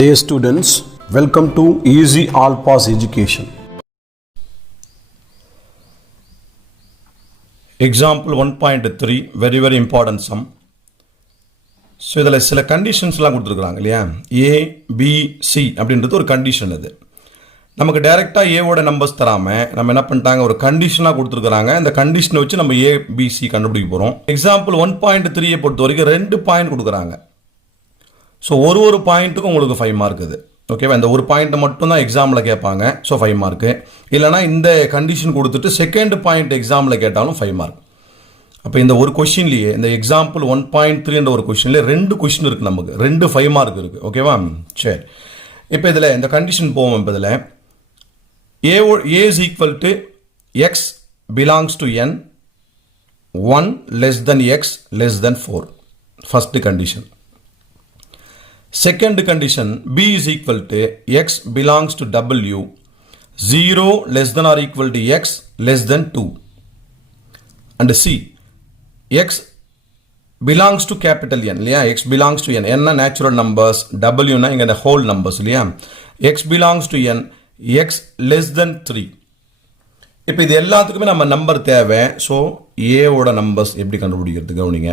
Dear students, welcome to Easy All Pass Education. Example 1.3 very important sum. So இதில் சில கண்டிஷன்ஸ்லாம் கொடுத்துருக்குறாங்க இல்லையா, ஏ B C அப்படின்றது ஒரு கண்டிஷன். இது நமக்கு டைரெக்டாக ஏவோட நம்பர்ஸ் தராமல் நம்ம என்ன பண்ணிட்டாங்க, ஒரு கண்டிஷனாக கொடுத்துருக்குறாங்க. இந்த கண்டிஷனை வச்சு நம்ம ஏபிசி கண்டுபிடிக்க போகிறோம். எக்ஸாம்பிள் 1.3 பொறுத்த வரைக்கும் 2 பாயிண்ட் கொடுக்குறாங்க. ஸோ ஒரு பாயிண்ட்டுக்கும் உங்களுக்கு 5 மார்க் இது. ஓகேவா, இந்த ஒரு பாயிண்ட் மட்டும் தான் எக்ஸாமில் கேட்பாங்க. So 5 mark. இல்லைனா இந்த கண்டிஷன் கொடுத்துட்டு செகண்ட் பாயிண்ட் எக்ஸாமில் கேட்டாலும் 5 மார்க். அப்போ இந்த ஒரு கொஷின்லேயே, இந்த எக்ஸாம்பிள் 1.3 ஒரு கொஷின்லேயே 2 கொஷின் இருக்குது, நமக்கு 2 5 மார்க் இருக்குது. ஓகேவா, சரி. இப்போ இதில் இந்த கண்டிஷன் போவோம். இப்போ இதில் A is equal to x belongs to N 1 less than x less than 4. First condition. Second condition, B is equal to X belongs to W 0 less than or equal to X less than 2. And C, X belongs to capital N. X belongs to N. N are natural numbers, W na inga the whole numbers. X belongs to N, X less than 3. இப்போ இது எல்லாத்துக்குமே நம்ம number தேவை. So ஏவோட numbers எப்படி கண்டுபிடிக்கிறது கவனிங்க.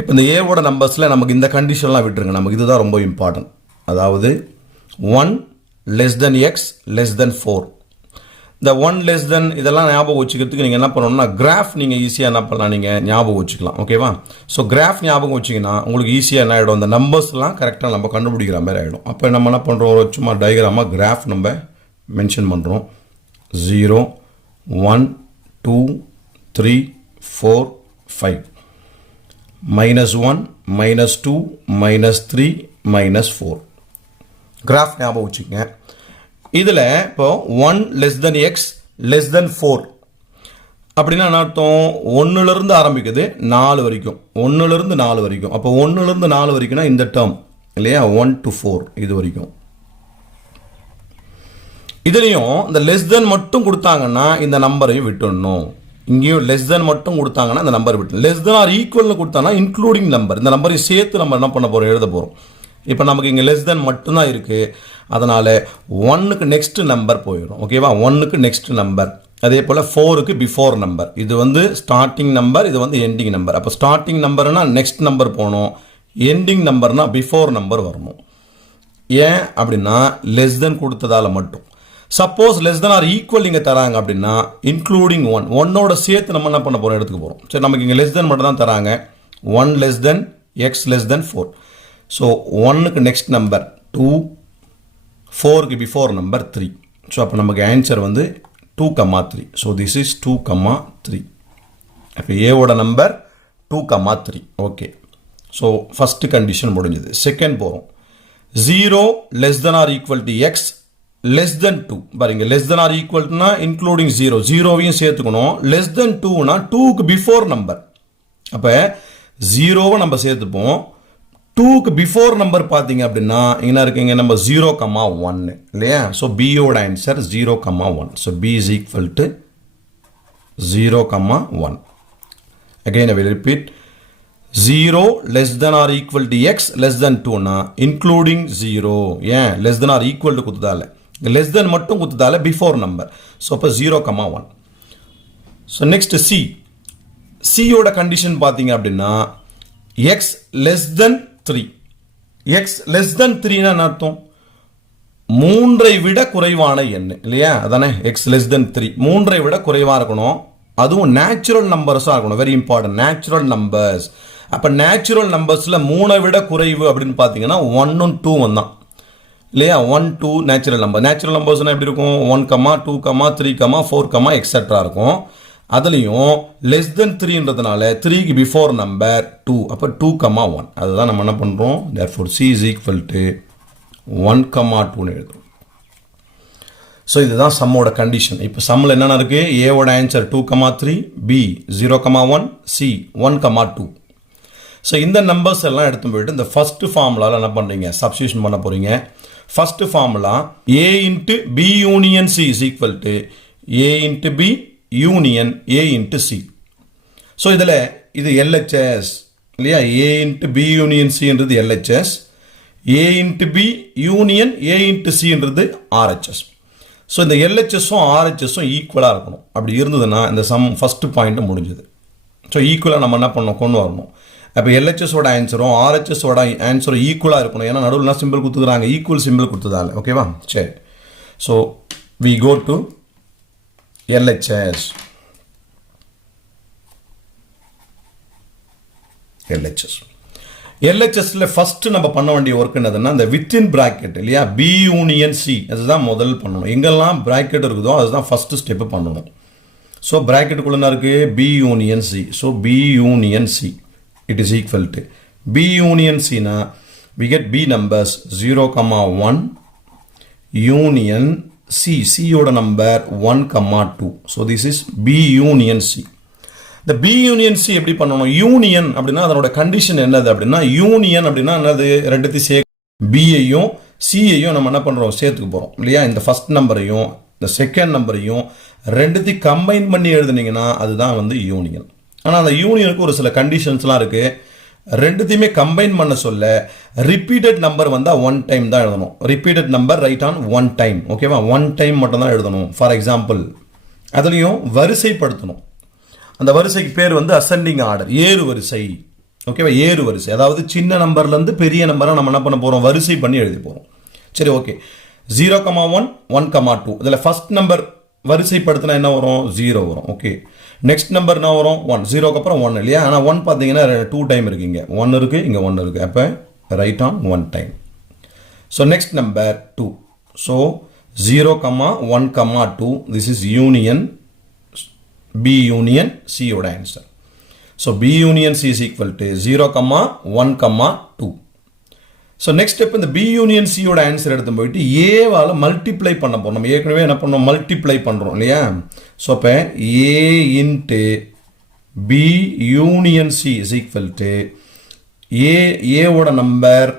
இப்போ இந்த ஏவோட நம்பர்ஸில் நமக்கு இந்த கண்டிஷன்லாம் விட்டுருங்க, நமக்கு இதுதான் ரொம்ப இம்பார்ட்டன்ட். அதாவது 1 less than x less than 4. இந்த 1 லெஸ் தென் இதெல்லாம் ஞாபகம் வச்சுக்கிறதுக்கு நீங்கள் என்ன பண்ணணும்னா, கிராஃப் நீங்கள் ஈஸியாக என்ன பண்ணலாம், நீங்கள் ஞாபகம் வச்சுக்கலாம். ஓகேவா, ஸோ கிராஃப் ஞாபகம் வச்சிங்கன்னா உங்களுக்கு ஈஸியாக என்ன ஆகிடும், இந்த நம்பர்ஸ்லாம் கரெக்டாக நம்ம கண்டுபிடிக்கிற மாதிரி ஆகிடும். அப்போ நம்ம என்ன பண்ணுறோம், ஒரு சும்மா டயக்ராமாக கிராஃப் நம்ம மென்ஷன் பண்ணுறோம். 0 1 2 3 4 5 -1 -2 -3 -4. கிராஃப் ஞாபகம் வச்சுக்கங்க. இதில் இப்போ 1 less than x less than 4 அப்படின்னா என்ன அர்த்தம், 1லேருந்து ஆரம்பிக்குது 4 வரைக்கும், 1லேருந்து 4 வரைக்கும். அப்போ 1லேருந்து 4 வரைக்கும்னா இந்த டேர்ம் இல்லையா, 1 to 4 இது வரைக்கும். இதுலேயும் இந்த லெஸ் தென் மட்டும் கொடுத்தாங்கன்னா இந்த நம்பரையும் விட்டுடணும். இங்கேயும் லெஸ் தென் மட்டும் கொடுத்தாங்கன்னா இந்த நம்பர் விட்டு, லெஸ் தென் ஆர் ஈக்குவல்னு கொடுத்தாங்கன்னா இன்க்ளூடிங் நம்பர், இந்த நம்பரையும் சேர்த்து நம்ம என்ன பண்ண போகிறோம், எழுத போகிறோம். இப்போ நமக்கு இங்கே லெஸ் தென் மட்டும்தான் இருக்குது, அதனால் 1க்கு நெக்ஸ்ட் நம்பர் போயிடும். ஓகேவா, 1க்கு நெக்ஸ்ட் நம்பர். அதே போல் 4க்கு பிஃபோர் நம்பர். இது வந்து ஸ்டார்டிங் நம்பர், இது வந்து எண்டிங் நம்பர். அப்போ ஸ்டார்டிங் நம்பர்னா நெக்ஸ்ட் நம்பர் போகணும், எண்டிங் நம்பர்னா பிஃபோர் நம்பர் வரணும். ஏன் அப்படின்னா லெஸ் தென் கொடுத்ததால் மட்டும். Suppose less than or equal இங்கே தராங்க அப்படின்னா இன்க்ளூடிங் 1, 1ஓட சேர்த்து நம்ம என்ன பண்ண போகிறோம், எடுத்துக்க போகிறோம். சரி, நமக்கு இங்கே லெஸ் தென் மட்டும் தான் தராங்க. 1 less than x less than 4. So 1க்கு நெக்ஸ்ட் நம்பர் 2, 4க்கு பிஃபோர் நம்பர் 3. ஸோ அப்போ நமக்கு ஆன்சர் வந்து 2, 3. So this is 2, 3. அப்போ ஏவோட number 2, 3. Okay, so first condition முடிஞ்சது. செகண்ட் போகிறோம். 0 less than or equal to x less than 2. பாருங்க, லெஸ் தென் ஆர் ஈக்குவல்னா இன்க்ளூடிங் 0, 0வையும் சேர்த்துக்கணும். லெஸ் தென் 2னா 2க்கு பிஃபோர் நம்பர். அப்போ 0வை நம்ம சேர்த்துப்போம். 2க்கு பிஃபோர் நம்பர் பார்த்தீங்க அப்படின்னா என்ன இருக்குங்க, நம்ம 0, 1 இல்லையா. ஸோ பியோட answer 0, 1. So B is equal to 0, 1. Again I will repeat. 0 less than or equal to x less than 2னா including 0. ஏன் less than or equal to கொடுத்ததால, less than மட்டும் கொடுத்ததால before number. ஸோ அப்போ 0, 1. ஸோ நெக்ஸ்ட் சி யோட condition பார்த்தீங்க அப்படின்னா x less than 3. x less than 3னா என்ன அர்த்தம், 3ஐ விட குறைவான எண் இல்லையா, அதானே. x less than 3 3ஐ விட குறைவாக இருக்கணும், அதுவும் நேச்சுரல் நம்பர்ஸாக இருக்கணும். Very important, natural numbers. அப்போ நேச்சுரல் நம்பர்ஸில் 3ஐ விட குறைவு அப்படின்னு பார்த்தீங்கன்னா 1 2 தான் இல்லையா. 1 2 நேச்சுரல் நம்பர். நேச்சுரல் நம்பர்ஸ்னால் எப்படி இருக்கும், 1, 2, 3, 4, எக்ஸெட்ரா இருக்கும். அதுலேயும் லெஸ் தென் 3ன்றதுனால 3க்கு பிஃபோர் நம்பர் 2. அப்போ 2, 1. அதுதான் நம்ம என்ன பண்ணுறோம், therefore C is equal to 1, 2ன்னு எழுதுறோம். ஸோ இதுதான் சம்மோட கண்டிஷன். இப்போ சம்மில் என்னென்ன இருக்குது, ஏவோட ஆன்சர் 2, 3, பி 0, 1, சி 1, 2. ஸோ இந்த நம்பர்ஸ் எல்லாம் எடுத்து போயிட்டு இந்த ஃபஸ்ட்டு ஃபார்முலாவில் என்ன பண்ணுறீங்க, சப்ஸ்டியூஷன் பண்ண போகிறீங்க. First formula A into B union C is equal to A into B union A into C. So இதில் இது எல்ஹெச்எஸ் இல்லையா, ஏ இன்ட்டு பி யூனியன் சின்றது LHS, A into B union A into Cன்றது RHS. ஸோ இந்த LHSும் RHSும் ஈக்குவலாக இருக்கணும். அப்படி இருந்ததுன்னா இந்த ஃபர்ஸ்ட் பாயிண்ட் முடிஞ்சது. ஸோ ஈக்குவலாக நம்ம என்ன பண்ணணும், கொண்டு வரணும். அப்போ LHSோட ஆன்சரும் RHSோட ஆன்சரும் ஈக்குவலாக இருக்கணும். ஏன்னா நடுவில் சிம்பிள் கொடுத்துக்கிறாங்க, ஈக்குவல் சிம்பிள் கொடுத்ததால. ஓகேவா? சரி. So we go to LHS. LHSல ஃபர்ஸ்ட் நம்ம பண்ண வேண்டிய ஒர்க் என்னதுன்னா இந்த வித்தின் பிராக்கெட் இல்லையா, B யூனியன் C அதுதான் முதல் பண்ணணும். எங்கெல்லாம் பிராக்கெட் இருக்குதோ அதுதான் ஃபர்ஸ்ட் ஸ்டெப் பண்ணணும். ஸோ பிராக்கெட்டுக்குள்ள என்ன இருக்கு, B union C. So B union C it is equal to B union C னா we get B numbers 0,1 union C. C யோட number 1,2. So this is B union C. இந்த B union C எப்படி பண்ணணும், union அப்படின்னா அதனோட condition என்னது அப்படின்னா, union அப்படின்னா என்னது, ரெண்டுத்தையும் பியையும் சியையும் நம்ம என்ன பண்ணுறோம், சேர்த்துக்க போகிறோம் இல்லையா. இந்த ஃபர்ஸ்ட் நம்பரையும் இந்த செகண்ட் நம்பரையும் ரெண்டுத்தையும் கம்பைன் பண்ணி எழுதுனீங்கன்னா அதுதான் வந்து யூனியன். ஆனால் அந்த யூனியனுக்கு ஒரு சில கண்டிஷன்ஸ்லாம் இருக்குது. ரெண்டுத்தையுமே கம்பைன் பண்ண சொல்ல ரிப்பீட்டட் நம்பர் வந்தால் 1 டைம் தான் எழுதணும். Repeated number right on 1 time. ஓகேவா? 1 டைம் மட்டும் தான் எழுதணும். ஃபார் எக்ஸாம்பிள் அதுலேயும் வரிசைப்படுத்தணும். அந்த வரிசைக்கு பேர் வந்து அசெண்டிங் ஆர்டர், ஏறு வரிசை. ஓகேவா? ஏறு வரிசை, அதாவது சின்ன நம்பர்லேருந்து பெரிய நம்பரை நம்ம என்ன பண்ண போகிறோம், வரிசை பண்ணி எழுதி போகிறோம். சரி, ஓகே. 0,1 1,2 இதில் ஃபர்ஸ்ட் நம்பர் வரிசைப்படுத்தினா என்ன வரும், 0 வரும். ஓகே, நெக்ஸ்ட் நம்பர் என்ன வரும், 1. 0க்கு அப்புறம் 1 இல்லையா. ஆனால் 1 பார்த்தீங்கன்னா 2 டைம் இருக்குது, இங்கே 1 இருக்குது, இங்கே 1 இருக்குது. அப்போ right on 1 time. So next number 2. So 0,1,2 this is union B union C யோட answer. So B union C is equal to 0,1,2. So next step இந்த B யூனியன் C யோட ஆன்சர் எடுத்து போயிட்டு ஏவால் மல்டிப்ளை பண்ண போகிறோம். நம்ம ஏற்கனவே என்ன பண்ணோம், மல்டிப்ளை பண்ணுறோம் இல்லையா. ஸோ அப்போ A into B union C is equal to ஏவோட நம்பர்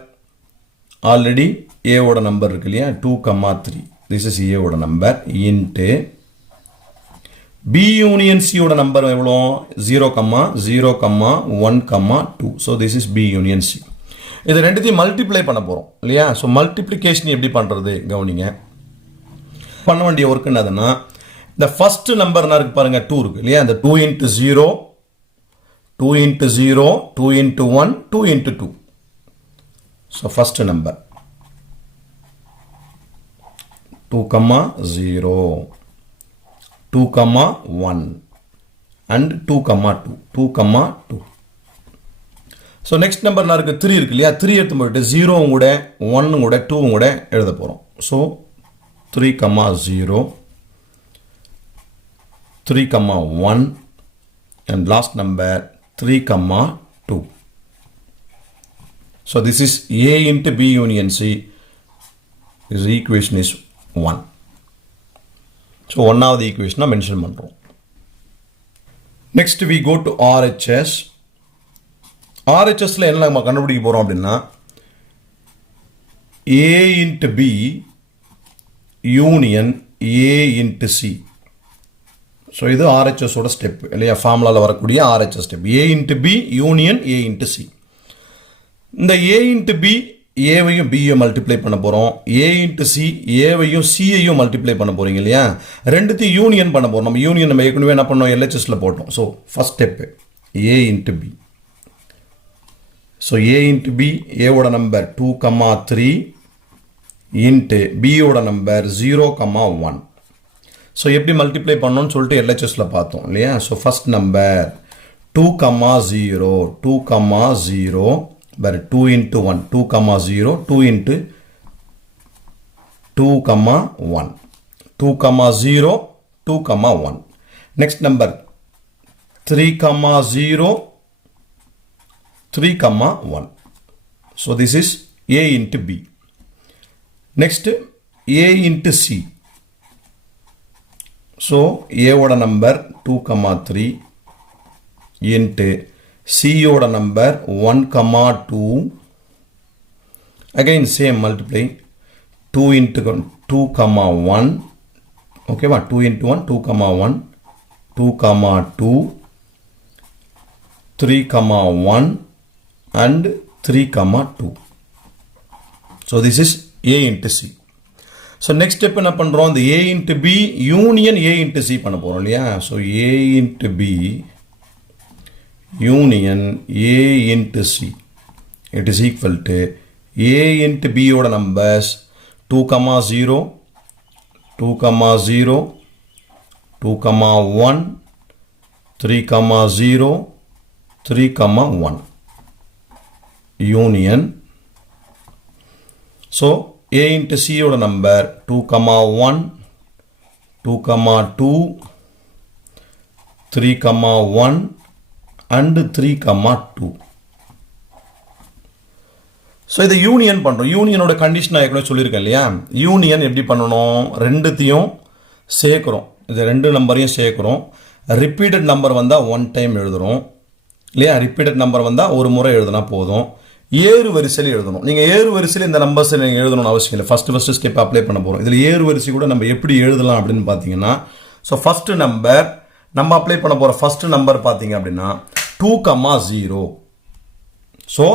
ஆல்ரெடி ஏவோட நம்பர் இருக்கு இல்லையா, 2,3. திஸ் இஸ் ஏவோட number into B union C யோட நம்பர் எவ்வளோ, 0,0,1,2. So this is B union C. இது ரெண்டுத்தையும் மல்டிப்ளை பண்ண போகிறோம் இல்லையா. ஸோ மல்டிப்ளிகேஷன் எப்படி பண்ணுறது கவனிங்க. பண்ண வேண்டிய ஒர்க் என்னதுன்னா, இந்த ஃபர்ஸ்ட் நம்பர்னா இருக்கு பாருங்க, 2 இருக்கு இல்லையா. இந்த 2 into 0, 2 into 0, 2 into 1, 2 into 2. So first number 2,0, 2,1 and 2,2, 2,2. So next number நான் இருக்கு 3 இருக்கு இல்லையா. 3 எடுத்து போயிட்டு 0 கூட 1 கூட 2 கூட எழுத போகிறோம். So 3,0, 3,1 and last number 3,2. So this is A into B union C. This equation is 1. So ஒன்னாவது ஈக்குவேஷனை மென்ஷன் பண்ணுறோம். Next we go to RHS. RHSல என்ன நம்ம கண்டுபிடிக்க போகிறோம் அப்படின்னா, A into B union A into C. ஸோ இது RHSோட ஸ்டெப் இல்லையா, ஃபார்முலாவில் வரக்கூடிய RHS step. A into B union A into C. இந்த A into B ஏவையும் பியும் மல்டிப்ளை பண்ண போகிறோம். A into C ஏவையும் சியையும் மல்டிப்ளை பண்ண போகிறீங்க இல்லையா. ரெண்டுத்தையும் யூனியன் பண்ண போகிறோம். நம்ம யூனியன் நம்ம ஏற்கனவே என்ன பண்ணோம், LHSல போட்டோம். So first step A into B. So A into B ஏவோட நம்பர் 2,3 இன்ட்டு பியோட நம்பர் 0,1. ஸோ எப்படி மல்டிப்ளை பண்ணோன்னு சொல்லிட்டு LHSல பார்த்தோம் இல்லையா. So first number 2,0, 2,0 but 2 into 1, 2,0, 2 into 2,1, 2,0, 2,1. Next number 3,0, 3,1. So this is A into B. Next A into C. So A oda number 2,3 into C oda number 1,2. Again same multiply 2 into 2,1. Okay, 2 into 1, 2,1, 2,2, 3,1 and 3,2. So this is A into C. So next step என்ன பண்ணுறோம், இந்த A into B union A into C பண்ண போகிறோம் இல்லையா. So A into B union A into C it is equal to A into B ஓட numbers 2, 0, 2, 0, 2, 1, 3, 0, 3, 1 union. So A into C ஓட number 2, 1, 2, 2, 3, 1 and 3, 2. So இதை union பண்ணுறோம். யூனியனோட condition நான் ஏற்கனவே சொல்லியிருக்கேன் இல்லையா. யூனியன் எப்படி பண்ணணும், ரெண்டுத்தையும் சேர்க்குறோம், இது ரெண்டு நம்பரையும் சேர்க்குறோம். ரிப்பீட்டட் நம்பர் வந்தால் 1 டைம் எழுதுகிறோம் இல்லையா. ரிப்பீட்டட் நம்பர் வந்தால் ஒரு முறை எழுதுனா போதும். ஏறு வரிசையில் எழுதணும். நீங்கள் ஏறு வரிசையில் இந்த நம்பர்ஸை நீங்கள் எழுதணும்னு அவசியம் இல்லை. ஃபஸ்ட்டு ஸ்டெப் அப்ளை பண்ண போகிறோம். இதில் ஏறு வரிசை கூட நம்ம எப்படி எழுதலாம் அப்படின்னு பார்த்தீங்கன்னா, ஸோ ஃபஸ்ட்டு நம்பர் நம்ம அப்ளை பண்ண போகிற ஃபஸ்ட்டு நம்பர் பார்த்தீங்க அப்படின்னா 2, 0. So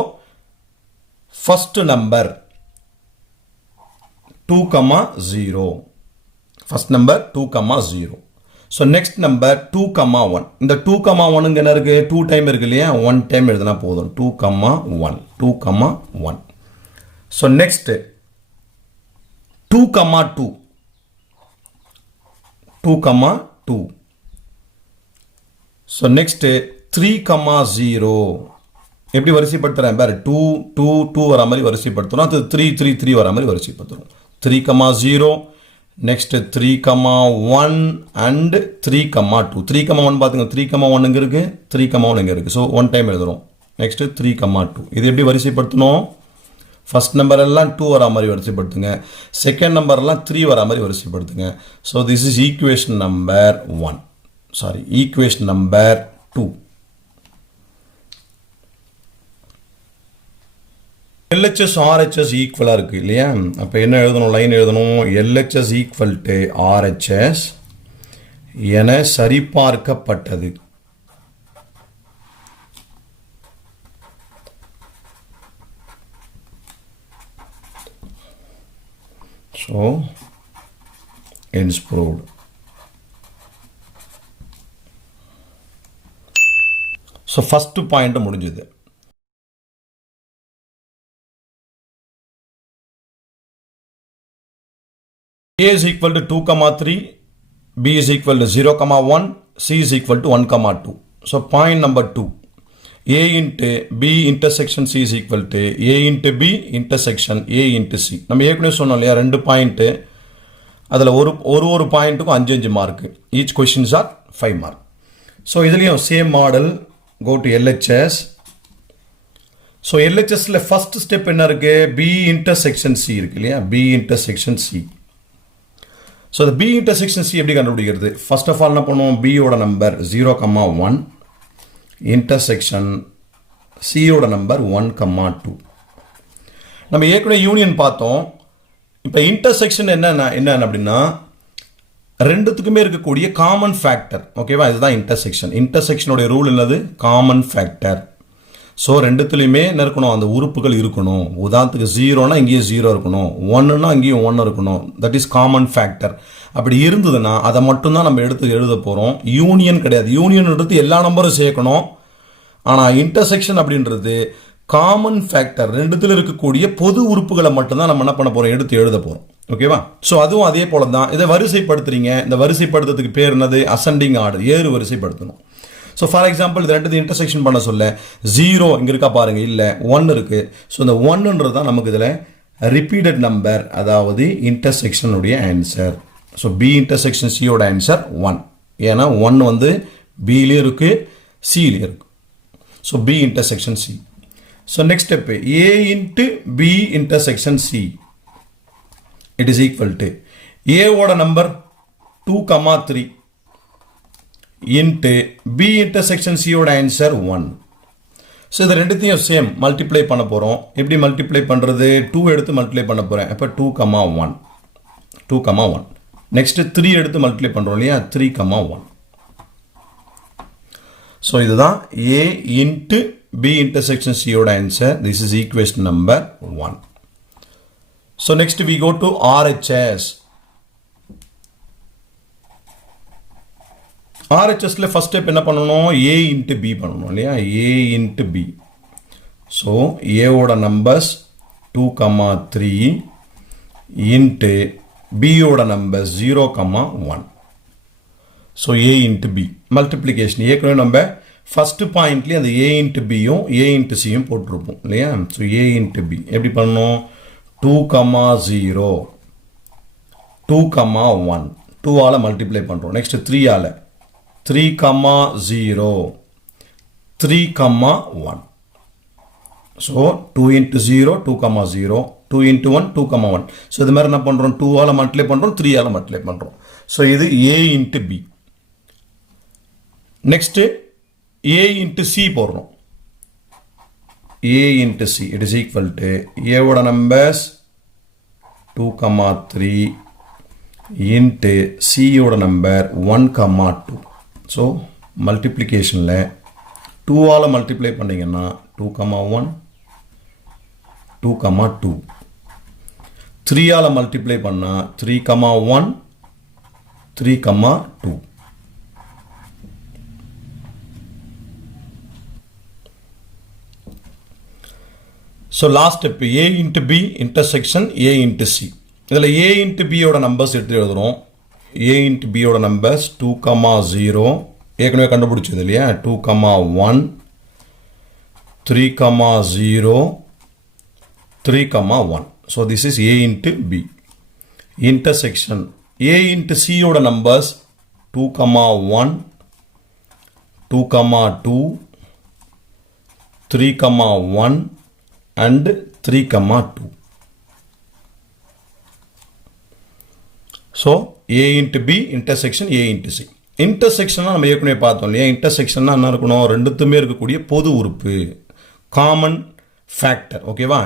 first number 2, 0. First number 2, 0. So next number 2, 1. இந்த 2, 1ங்க என்ன இருக்குது, 2 டைம் இருக்கு இல்லையா, 1 டைம் எழுதுனா போதும். 2, 1, 2, 1. So next 2, 2, 2, 2. So next 3, 0. எப்படி வரிசைப்படுத்துகிறேன் பாரு, 2, 2, 2 வர மாதிரி வரிசைப்படுத்துகிறோம். அது 3, 3, 3 வர மாதிரி வரிசைப்படுத்துகிறோம். 3, 0. Next 3, 1 and 3, 2. 3, 1 பார்த்துங்க, 3, 1 இங்கே இருக்குது, 3, 1 இங்கே இருக்குது. ஸோ 1 டைம் எழுதுகிறோம். நெக்ஸ்ட் 3, 2. இது எப்படி வரிசைப்படுத்தணும், ஃபஸ்ட் நம்பர் எல்லாம் 2 வரா மாதிரி வரிசைப்படுத்துங்க, செகண்ட் நம்பர் எல்லாம் 3 வரா மாதிரி வரிசைப்படுத்துங்க. So this is equation number 1, sorry equation number 2. LHS RHS ஈக்குவலாக இருக்குது இல்லையா. அப்போ என்ன எழுதணும், லைன் எழுதணும், LHS ஈக்குவல் டு RHS என சரிபார்க்கப்பட்டது. So hence proved. So first point முடிஞ்சது. A is equal to 2, 3, B is equal to 0, 1, C is equal to 1, 2. So point number 2, A into B intersection C is equal to A into B intersection A into C. நம்ம ஏற்கனவே சொன்னோம் இல்லையா, 2 point, அதில் ஒரு பாயிண்ட்டுக்கும் 5 mark. Each questions are 5 mark. So இதுலேயும் same model, go to LHS. So LHSல first step என்ன இருக்குது, B intersection C இருக்கு இல்லையா, B intersection C. ஸோ இந்த B intersection C எப்படி கண்டுபிடிக்கிறது, ஃபர்ஸ்ட் ஆஃப் ஆல் என்ன பண்ணுவோம், B ஓட நம்பர் 0, 1 இன்டர்செக்ஷன் C ஓட நம்பர் 1, 2. நம்ம ஏற்கனவே யூனியன் பார்த்தோம். இப்போ இன்டர்செக்ஷன் என்ன அப்படின்னா, ரெண்டுத்துக்குமே இருக்கக்கூடிய காமன் ஃபேக்டர். ஓகேவா, இதுதான் இன்டர்செக்ஷன். இன்டர்செக்ஷனுடைய ரூல் என்னது, காமன் ஃபேக்டர். ஸோ ரெண்டுத்துலேயுமே என்ன இருக்கணும், அந்த உறுப்புகள் இருக்கணும். உதாரணத்துக்கு 0னா இங்கேயும் 0 இருக்கணும், 1னா இங்கேயும் 1 இருக்கணும். That is common factor. அப்படி இருந்ததுன்னா அதை மட்டும்தான் நம்ம எடுத்து எழுத போகிறோம். யூனியன் கிடையாது. யூனியன்ன்றது எல்லா நம்பரும் சேர்க்கணும். ஆனால் இன்டர்செக்ஷன் அப்படின்றது காமன் ஃபேக்டர், ரெண்டுத்தில் இருக்கக்கூடிய பொது உறுப்புகளை மட்டும்தான் நம்ம என்ன பண்ண போகிறோம், எடுத்து எழுத போகிறோம். ஓகேவா. ஸோ அதுவும் அதே போல தான். இதை வரிசைப்படுத்துறீங்க. இந்த வரிசைப்படுத்துறதுக்கு பேர் என்னது, அசெண்டிங் ஆர்டர், ஏறு வரிசைப்படுத்தணும். ஸோ ஃபார் எக்ஸாம்பிள் இது ரெண்டு இன்டர்செக்ஷன் பண்ண சொல்ல 0 இங்கே இருக்கா பாருங்க, இல்லை 1 இருக்குது. ஸோ இந்த 1ன்றது தான் நமக்கு இதில் ரிப்பீட்டட் நம்பர், அதாவது இன்டர்செக்ஷனுடைய ஆன்சர். ஸோ B இன்டர்செக்ஷன் Cயோட ஆன்சர் 1. ஏன்னா 1 வந்து Bலேயும் இருக்குது, Cலேயும் இருக்குது. So B intersection C. So next step, A into B intersection C it is equal to ஏவோட நம்பர் 2, 3 இன்ட்டு B இன்டர்செக்ஷன் Cயோட ஆன்சர் 1. ஸோ இது ரெண்டுத்தையும் சேம் மல்டிப்ளை பண்ண போகிறோம். எப்படி மல்டிப்ளை பண்ணுறது, 2 எடுத்து மல்டிப்ளை பண்ண போகிறேன். அப்போ 2, 1, 2, 1. நெக்ஸ்ட்டு 3 எடுத்து மல்டிப்ளை பண்ணுறோம் இல்லையா, 3, 1. ஸோ இதுதான் A இன்ட்டு B இன்டர்செக்ஷன் Cயோட answer. This is equation number 1. So next we go to RHS. RHSல first step என்ன பண்ணணும்? A into B பண்ணணும் இல்லையா? A into B. So A ஓட numbers 2, 3 into B ஓட numbers 0, 1. So A into B. Multiplication. ஏற்கனவே நம்ம first pointலயே அந்த A into B யும் A into C யும் போட்டிருப்போம் இல்லையா? So A into B. எப்படி பண்ணணும்? 2, 0 2, 1 2 ஆல மல்டிப்ளை பண்றோம். நெக்ஸ்ட் 3 ஆல 3, 0 3, 1. So 2 into 0 2, 0 2 into 1 2, 1. So இது மாதிரி என்ன பண்றோம்? 2 ஆல மல்டிப்ளை பண்றோம், 3 ஆல மல்டிப்ளை பண்றோம். So இது A into B. Next A into C போடுறோம். A into C, it is equal to A ஓட numbers 2, 3 into C ஓட number 1, 2. So multiplicationல 2 ஆல multiply பண்ணீங்கன்னா 2, 1 2, 2. 3 ஆல multiply பண்ணா 3, 1 3, 2. So last step A into B intersection A into C. இதில் A into B ஓட numbers எடுத்து எழுதுறோம். A into B ஓட numbers 2, 0 ஏற்கனவே கண்டுபிடிச்சது இல்லையா? 2, 1 3, 0 3, 1. So this is A into B. Intersection A into C ஓட numbers 2, 1 2, 2 3, 1 and 3, 2. So A into B intersection A into C. Intersection நம்ம ஏற்கனவே பார்த்தோம் இல்லையா? இன்டர்செக்ஷன்னா என்ன இருக்கணும்? ரெண்டுத்துமே இருக்கக்கூடிய பொது உறுப்பு, காமன் ஃபேக்டர். ஓகேவா?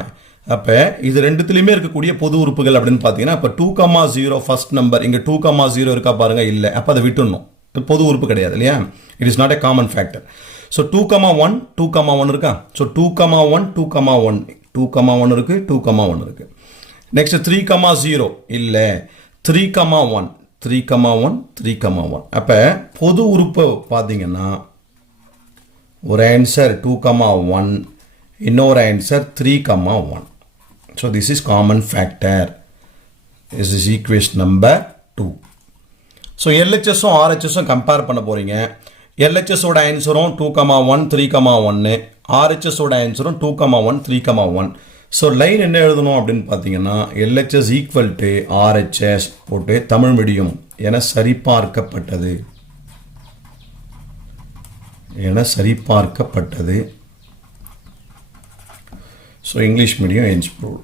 அப்போ இது ரெண்டுத்துலையுமே இருக்கக்கூடிய பொது உறுப்புகள் அப்படின்னு பார்த்தீங்கன்னா இப்போ 2, 0 ஃபர்ஸ்ட் நம்பர் இங்கே 2, 0 இருக்கா பாருங்க, இல்லை. அப்போ அதை விட்டுடணும், பொது உறுப்பு கிடையாது இல்லையா? It is not a common factor. So 2, 1 2, 1 இருக்கா? ஸோ 2, 1 2, 1 2, 1 இருக்கு, 2, 1 இருக்கு. நெக்ஸ்ட் 3, 0 இல்லை, 3, 1 3, 1 3, 1. அப்போ பொது உறுப்பு பார்த்தீங்கன்னா ஒரு ஆன்சர் 2, 1 இன்னொரு answer 3, 1. So this is common factor. This is equation number 2. So எல்ஹெச்எஸும் ஆர்ஹெச்எஸும் கம்பேர் பண்ண போகிறீங்க. எல்ஹெச்எஸோட ஆன்சரும் 2, 1 3, 1. ஆர்ஹெச்எஸோட ஆன்சரும் 2, 1 3, 1. ஸோ லைன் என்ன எழுதணும் அப்படின்னு பார்த்தீங்கன்னா எல்ஹெச்எஸ் ஈக்குவல் டு ஆர்ஹெச்எஸ் போட்டு தமிழ் மீடியம் என சரிபார்க்கப்பட்டது. So English medium hence prove.